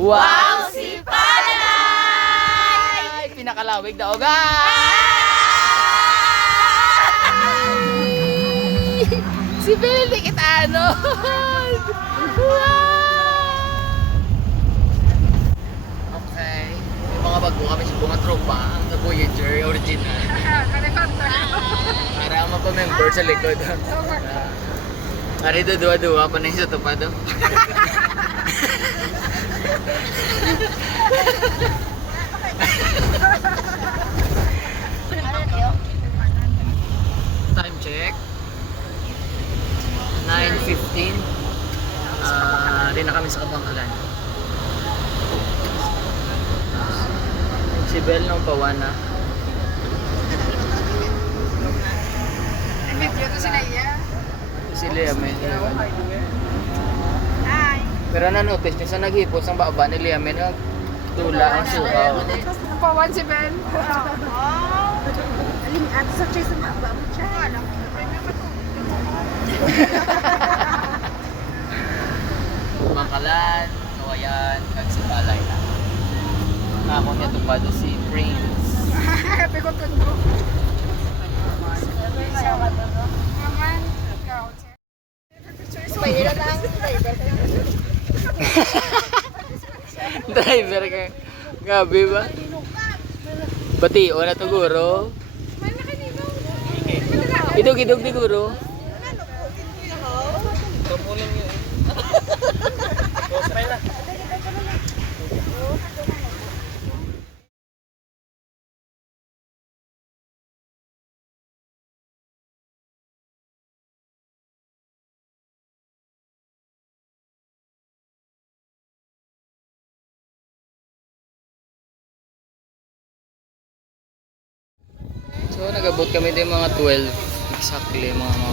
Wow, si Palay! Pinakalawig daw, guys! Si Billy Kitano! Okay. May mga bago kami sa bunga tropa. Ang The Voyager, original. Para mapamember sa likod. Ari do dua-dua pa na sa tupado. Time check. 9:15. Rin na kami sa Kabangkalan. Si Bel nung pawana. Si Lea may pero na-notice niyo sa naghipos ang baba ni Lea may nagtula ang sukaw. Pawan si Ben. Aling ato sa chase ng baba mo siya. Bangkalan, Kawayan, kag si Palay na. Ako niya tupado si Prince. Happy ko tundo. Naman, ikaw. Pahira lang. Driver ka. Gabi ba? Batio na to guro. Idog-idog di guro. Kamuling yun. Smile na. So nagabot kami din mga 12 exactly mga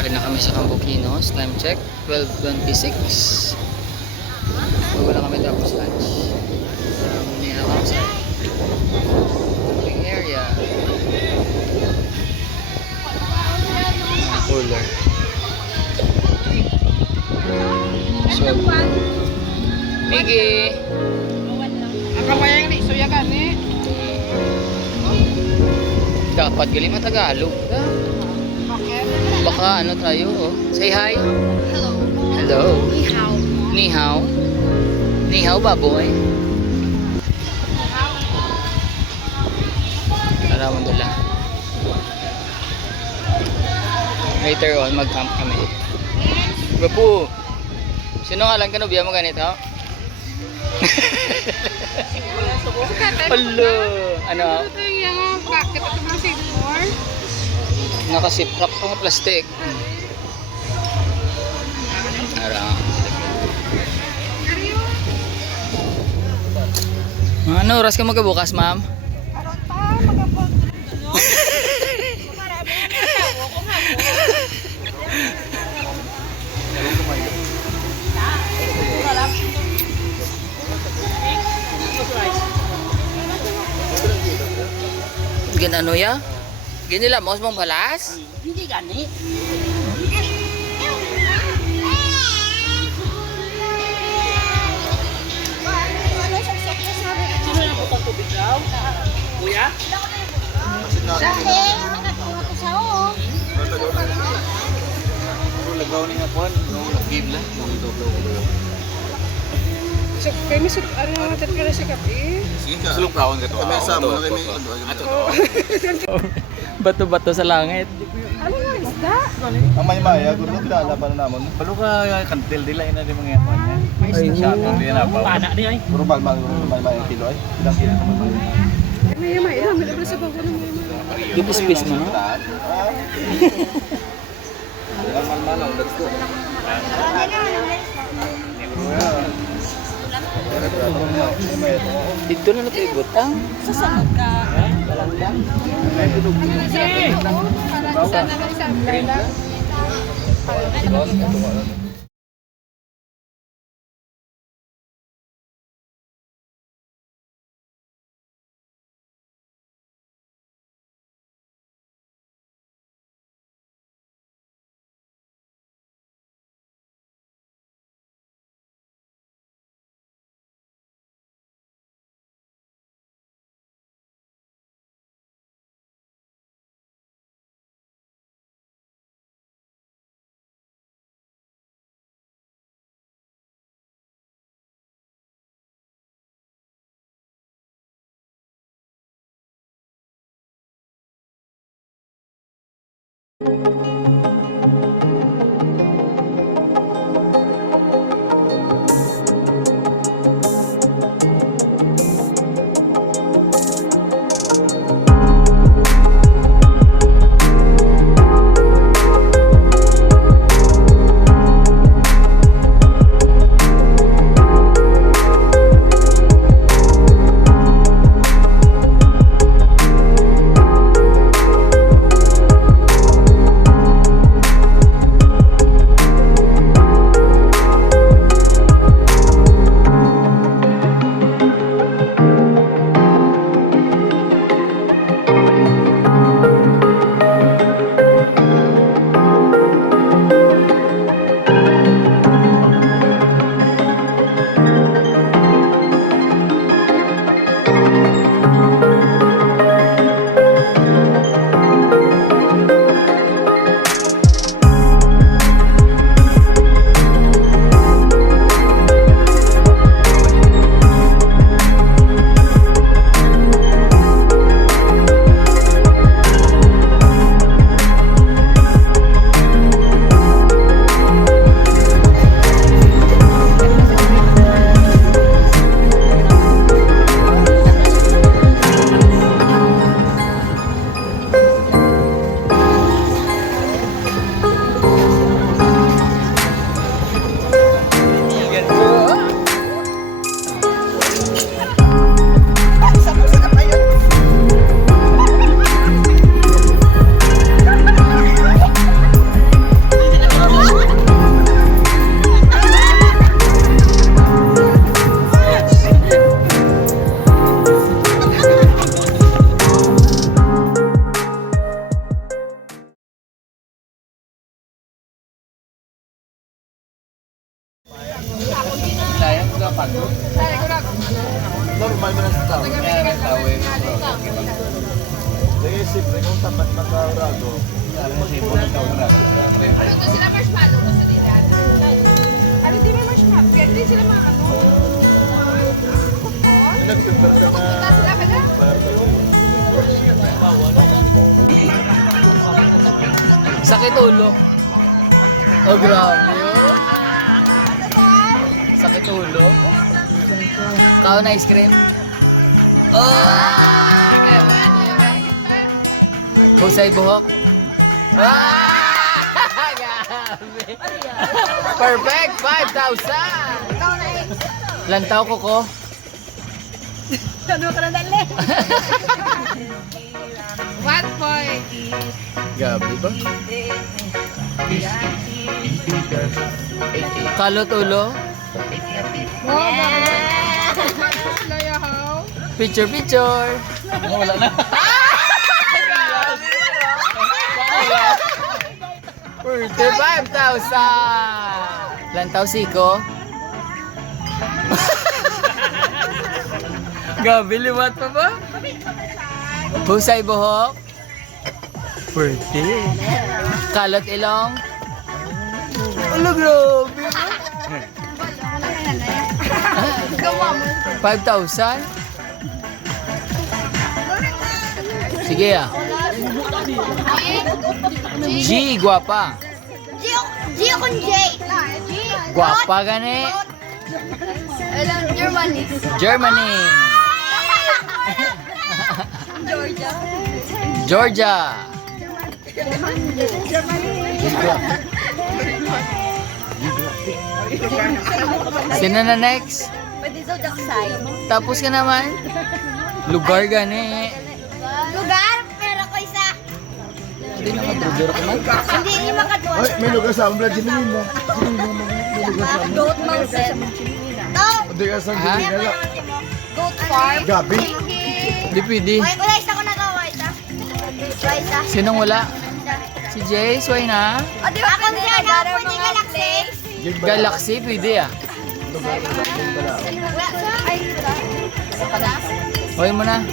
ari na kami sa Camboquinos. Time check 12:26. Bago na kami tapos lunch. Muna ako sa camping area. Cooler. So Miggy. Ang kabayang ni suya gani. Dapat gali matagalog. Baka ano tayo, oh. Say hi. Hello. Hello. Ni hao. Ni hao. Ni hao, baboy. Alhamdulillah. Later on, mag-camp kami. Babu. Sino nga lang kanubiya mo ganito? Hello. Ano? Ito yung bakit ito mga sigmore. Nakasiprap pang plastic. Arang. Ano oras ka magbukas, ma'am? Aron pa, magabot. Marami na tao ko nga po. Gan ano ya? Ginila mo mong balas? Hindi gani. Sino yung butang tubig daw? Kuya? Dahil, nagkuha ko sa o. Lagaw ni nga po, nung nag-give lang. So, kami sa ano natin ka na sa kape. Sulok prawon ka to. Kami sa mo kami Bato-bato sa langit. Ano nga isda? Amay maya guro kilala pa na namon. Palo ka kantil dila ina di mga yapon niya. Ay, Di na pa. pana di ay. Guro mal maya kilo ay. Ilang kilo ka maya. May may sa bangko na may. Di pispis mo, no? Ilang mal ang let's go. Dito na natin ibutang. Susunod ka. Para sa naman sa umbrella. Normal mo na sa tao. Dahil siyempre kung tapat na kaurado, Sila marshmallow, gusto nila. Ano di ba marshmallow? Kaya din sila mga ano. Kupon. nag-prepare ka na Punta sila ka na. Sakit ulo. Oh, grabe oh. Sakit ulo. Kaon na ice cream? Oh! Husay buhok? Ah! Grabe! Perfect! 5,000! Lantaw ko ko. Ano ka na dali? What boy? Gabi ba? Kalot ulo? Sila yahaw. Picture, picture! Wala na. 45,000! Lantaw siko? Gabi, liwat pa ba? Husay buhok? 40. Kalot ilong? Ano, grabe. 5,000? Sige ah. G, guwapa. Gio con J. Guwapa gani. Germany. Germany. Georgia. Sino na next? Pwede sa Jaksay. Tapos ka naman. Lugar gani. Lugar, pero ko isa. Hindi na mag-lugar ka man. Hindi makatuwa. Ay, may lugar sa Ambla, Jimin na. Goat Mountain. No. Hindi ka sa Ha? Jimin na. Goat Farm. Gabi. Hindi pwede. Wala isa ko na to. Wala isa. Wala isa. Sinong wala? Si Jace, why na? O, di ba? Ako siya na pwede Galaxy. Galaxy, pwede ah. Wala sa. Ay, wala. Hoy mo na.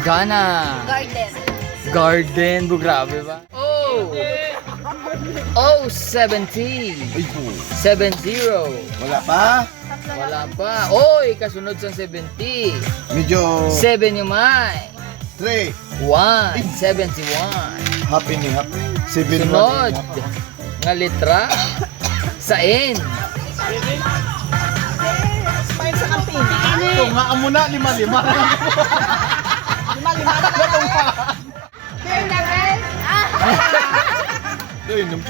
Gana. Garden. Garden, bu grabe ba? Oh! Oh, 70. Ay po. 70. Wala pa. Wala pa. Oy, kasunod sa 70. Medyo 7 yung may. 3. 1. 71. Happy ni happy. Sunod nga litra sa N. Ito nga amo na, 5-5. Fair na, guys. Ito, inom